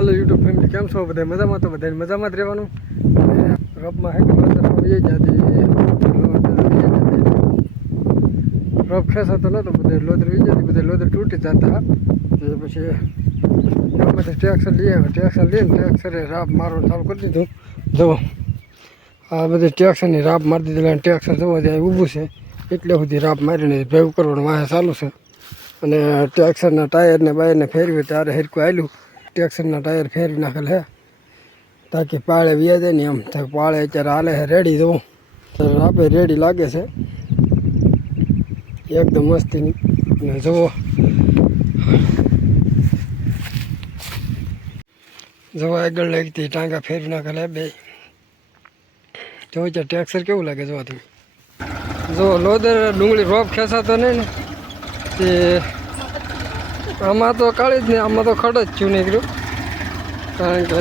હાલો YouTube family કેમ છો બધા? મજામાં તો બધા મજામાં જ રહેવાનું? રબમાં હેક વહી જતી રબ ખેંચાતો નહોતો બધે લોદર વી જતી બધે લોદર તૂટી જતા. પછી ગમે ટ્રેક્સર લઈ આવ્યો. ટ્રેક્સર લઈને ટ્રેક્સરે રાબ મારવાનું ચાલુ કરી દીધું. જુઓ આ બધી ટ્રેક્સરની રાબ મારી દીધી અને ટ્રેક્સર જવા ત્યાં ઊભું છે. એટલે સુધી રાપ મારીને ભેગું કરવાનું, વાહે ચાલુ છે. અને ટ્રેક્સરના ટાયરને બાયરને ફેરવ્યું ત્યારે હેરકું આવેલું ટ્રેક્ટરના ટાયર ફેરવી નાખેલ હે. તાકી પાળે વ્યાજે ને એમ. તો પાળે અત્યારે હાલે છે રેડી દઉં રાપે રેડી લાગે છે. એકદમ મસ્તી ને જુઓ. જુઓ આગળ લાગતી ટાંગા ફેરવી હે બે. જો ટેક્સર કેવું લાગે જોવા તમે? જો લોદર ડુંગળી રોપ ખેંચાતો નહીં ને. તે આમાં તો કાળી જ નહીં, આમાં તો ખડ જ છું નીકળ્યું. કારણ કે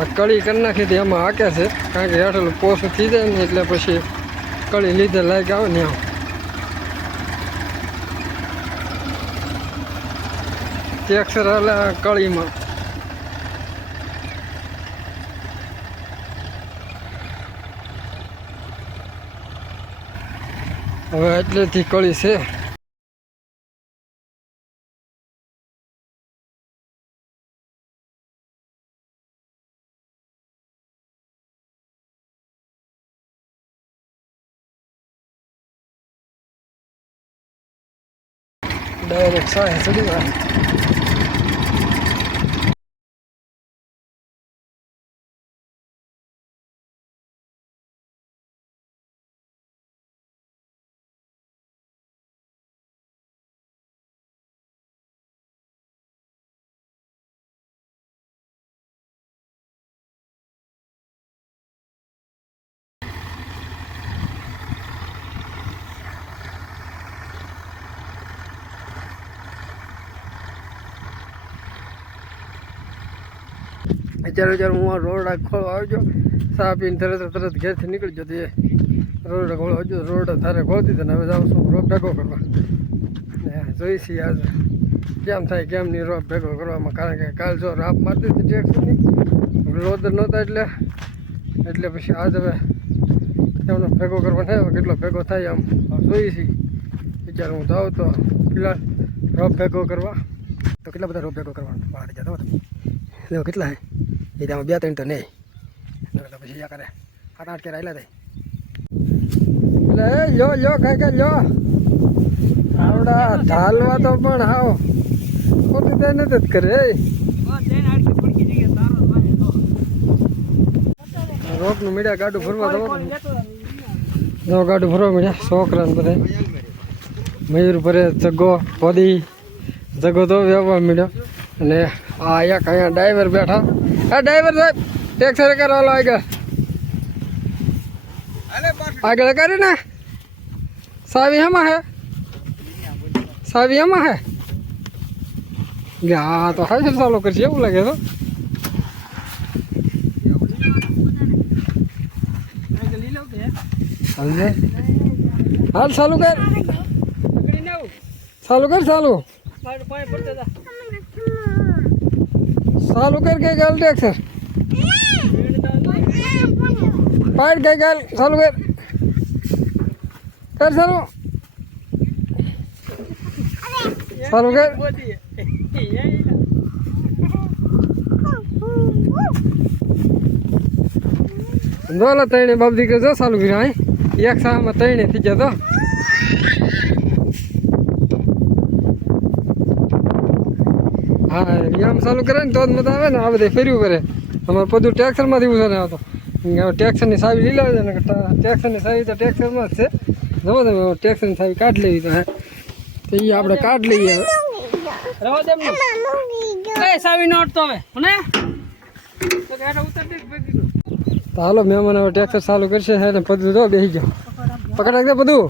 આ કળી કરી નાખી હતી એમાં હાકે છે. કારણ કે હેઠળ પોસ થઈ જાય ને એટલે પછી કળી લીધે લાયક આવે ને આમ. ટેક્સર હાલે કળીમાં. હવે એટલેથી કળી છે. ડાયરેક્ટ સાહેબ અત્યારે અત્યારે હું આ રોડ આખો આવજો, સા પીને તરત તરત ઘેરથી નીકળી જતી એ રોડ ખોલો આવજો, રોડ તારે ખોલતી હતી ને હવે જાઉં છું રોડ ભેગો કરવા. ને જોઈ છીએ આજ કેમ થાય, કેમ નહીં રોડ ભેગો કરવામાં. કારણ કે કાલ જો રાપ મારતી હતી ટેક્સની લોદર નહોતા એટલે એટલે પછી આજ હવે એમનો ભેગો કરવાનો થયો કેટલો ભેગો થાય આમ. જોઈશી છીએ. હું જાઉં તો ફિલહાલ રોપ ભેગો કરવા. તો કેટલા બધા રોપ ભેગો કરવાનો? બહાર જતો કેટલા હે? એ ત્યાં બે ત્રણ તો નહીં એટલે પછી યા કરે સાત આઠ કે રાયલા થાય એટલે એ લ્યો લ્યો કાંઈ કાંઈ લ્યો આવડા ઢાલવા તો પણ આવો ખોટી તો નથી જ કરે રોકનું મીડિયા ગાડું ફરવા તો જો ગાડું ફરવા મીડિયા છોકરા ને બધા મયુર ભરે જગો પદી જગો તો વ્યવહાર મળ્યો અને આ એક અહીંયા ડ્રાઈવર બેઠા હા ડ્રાઈવર સાહેબ ટેક્સર કરવાનો આગળ. આગળ કરી ને. સાવી હમાં હે? સાવી હમાં હે? હા તો હાઈ ચાલુ કરશે એવું લાગે તો હાલ ચાલુ કર. ચાલુ કર ચાલુ. ચાલુ કર કે ગાલ ટેક્સર પાડ કે ગાલ ચાલુ કર. કર ચાલુ. ચાલુ કર. દોલો તઈને બાપ દીકરો જો ચાલુ કર્યો એક સામાં તઈને થઈ ગયા તો. હા આમ ચાલુ કરે ને તો જ મજા આવે ને. આ બધે ફેર્યું કરે અમારે બધું ટ્રેક્ટરમાંથી ઉછો ને આવતો ટ્રેક્ટરની સાવી લઈ લાવે છે ને ટ્રેક્ટરની સાવી તો ટ્રેક્ટરમાં જ છે. જવો તમે ટ્રેક્ટરની સાવી કાઢ લેવી તો હે. તો એ આપણે કાઢ લઈએ. રવા દે એ સાવી નો અડતો હવે. મને? તો ભેગી હાલો મહેમાન હવે ટ્રેક્ટર ચાલુ કરશે હે ને બધું જો બેસી જાઓ પકડ રાખજે બધું.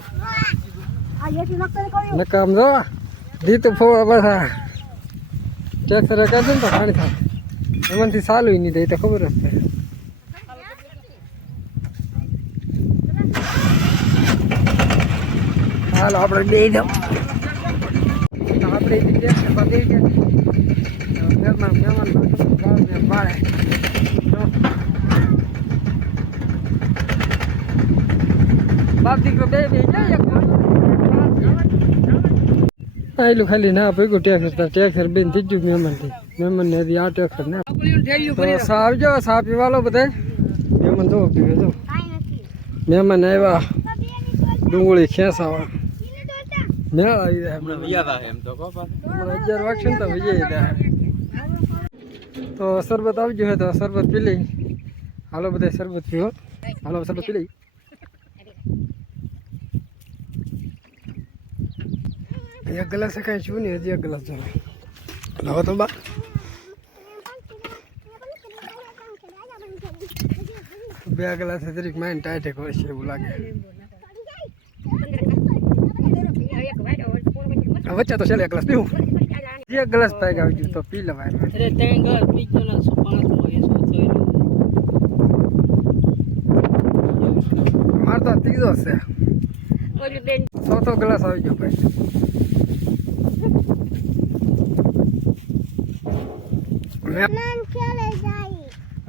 નકામ જો. રીત ફોવા આ. ટ્રેક્ટર કરશે ને તો પાણી થાય એમાંથી ચાલુ નહીં થાય તો ખબર જ થાય હાલો, આપણે બે જાઓ આપણે ટેક્સર પર દઈ ગયા ઘરમાં મહેમાન બાળે બાપ દીકરો બે બે જાય આયલું ખાલી ના પૈકું ટેક્સર ટેક્સર બેન થઈ ગયું મહેમાનથી. મહેમાન ને હજી આ ટેક્સર ના તો ભરી સા આવજો સા પીવા લો બધા મહેમાન જો પીવે જો. મહેમાન આવ્યા. ડુંગળી ખેંચાવા. મેળ આવી જાય હમણાં. હમણાં અગિયાર વાગશે ને તો વિજય જાય તો શરબત આવજો હે તો શરબત પી લઈ. હાલો બધા શરબત પીવો. હાલો શરબત પી લઈ. એક ગ્લાસ કાંઈ છું નહીં હજી એક ગ્લાસ ચાલે લાવો તો બા. બે ગ્લાસ જરીક માઇન્ડ ટાઈટ હોય છે એવું લાગે. વચ્ચે તો છેલ્લે એક ગ્લાસ પીવું. એક ગ્લાસ પાઈ આવી ગયું તો પી લેવાય અરે ત્યાં ઘર પીજો ના સો પાંચ હોય સો થયું? માર તો ત્રીજો છે. ચોથો ગ્લાસ આવી ગયો ભાઈ.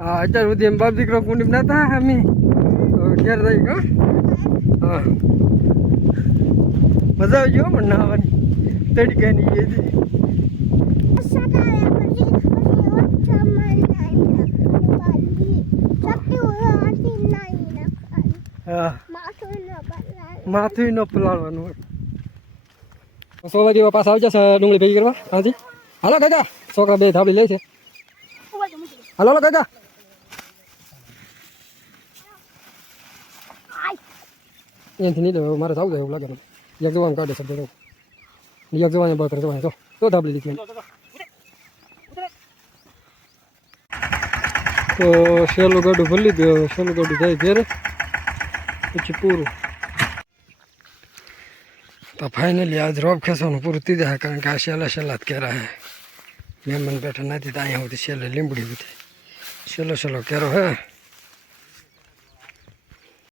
હા અત્યાર સુધી એમ બાપ દીકરો કુંડી ના હતા અમે. ઘેર થઈ ગયો હા. મજા આવી ગયો પણ ના આવવાની તડકા ની એ માથું ન પલાળવાનું હોય. સો વાગે પાછા આવી જશે ડુંગળી ભેગી કરવા. હાજી. હાલો કાકા છોકરા બે થાબડી લે છે. હાલો, હલો કાકા એનાથી નહીં લેવું મારે જવું એવું લાગે એક જવાનું કાઢે છે એક જવાને બળ કરે જવાની તો તો ધાબલી લીધી. તો સહેલું ગાડું ભરી લીધું સહેલું ગાડું જાય ઘેરે. પછી પૂરું. તો ફાઇનલી આજ રોબ ખેંચવાનું પૂરું થઈ જાય, કારણ કે આ સહેલા સહેલા જ કેરા હે મહેમાન બેઠા નથી, તો અહીંયા સુધી સહેલે લીંબડી હતી સહેલો સહેલો કેરો હે